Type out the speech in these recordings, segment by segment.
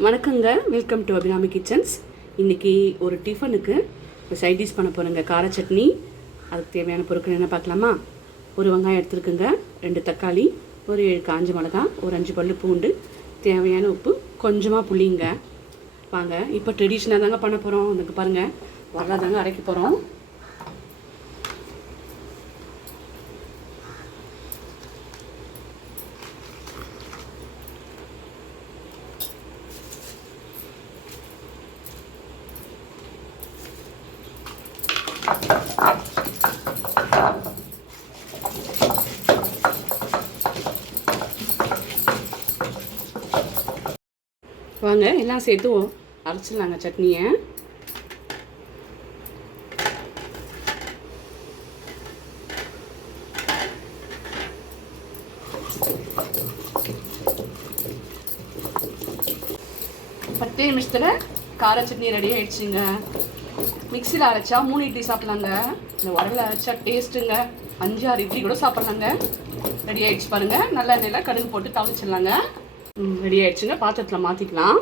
வணக்கங்க, welcome to Abirami kitchens. இன்றைக்கி ஒரு டிஃபனுக்கு சைட் டிஷ் பண்ண போகிறேங்க, கார சட்னி. அதுக்கு தேவையான பொருட்கள் என்ன பார்க்கலாமா? ஒரு வெங்காயம் எடுத்துருக்குங்க, 2 தக்காளி, ஒரு 7 காஞ்ச மிளகா, ஒரு 5 பல்லு பூண்டு, தேவையான உப்பு, கொஞ்சமாக புளிங்க. வாங்க இப்போ ட்ரெடிஷ்னலாக தாங்க பண்ண போகிறோம். அதுக்கு பாருங்கள், வரலாதாங்க அரைக்க போகிறோம். வாங்க எல்லாம் சேர்த்து அரைச்சிடலாங்க சட்னியை. பத்து நிமிஷத்தில் கார சட்னி ரெடி ஆகிடுச்சுங்க. மிக்சியில் அரைச்சா 3 இட்லி சாப்பிட்லாங்க. இந்த உரலில் அரைச்சா டேஸ்ட்டுங்க, 5-6 இட்லி கூட சாப்பிட்லாங்க. ரெடி ஆகிடுச்சு பாருங்கள். நல்ல எண்ணெயில் கடுகு போட்டு தாளிச்சிடலாங்க. ரெடி ஆகிடுச்சுங்க. பாத்திரத்தில் மாற்றிக்கலாம்.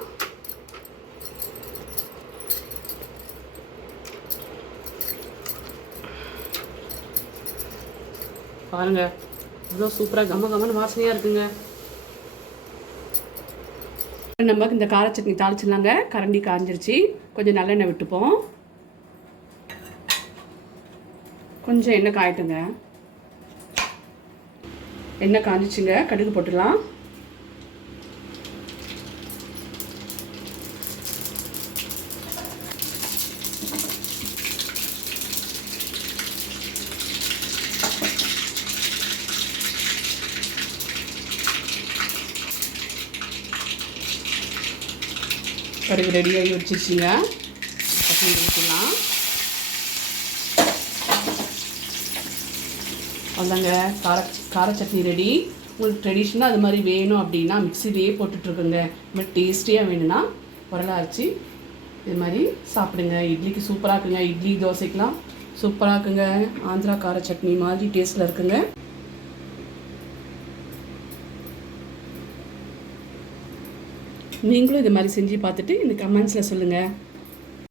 பாருங்கள், இவ்வளோ சூப்பராக கம்மன்னு வாசனையாக இருக்குங்க. நம்ம இந்த கார சட்னி தாளிச்சிடலாங்க. கரண்டி காஞ்சிருச்சு. கொஞ்சம் நல்லெண்ணெய் விட்டுப்போம். கொஞ்சம் எண்ணெய் காயட்டுங்க. எண்ணெய் காஞ்சிச்சுங்க. கடுகு போட்டுடலாம். கடுகு ரெடியாகி வச்சிருச்சுங்க. பசங்க ஊற்றிடலாம். அவ்வளோதாங்க, கார சட்னி ரெடி. உங்களுக்கு ட்ரெடிஷ்னலாக அது மாதிரி வேணும் அப்படின்னா மிக்சிலேயே போட்டுட்ருக்குங்க. இது மாதிரி டேஸ்டியாக வேணும்னா உரலை அரைச்சி இது மாதிரி சாப்பிடுங்க. இட்லிக்கு சூப்பராக இருக்குங்க. இட்லி தோசைக்கெலாம் சூப்பராக இருக்குங்க. ஆந்திரா கார சட்னி மாதிரி டேஸ்ட்டில் இருக்குங்க. நீங்களும் இது மாதிரி செஞ்சு பார்த்துட்டு இந்த கமெண்ட்ஸில் சொல்லுங்கள்.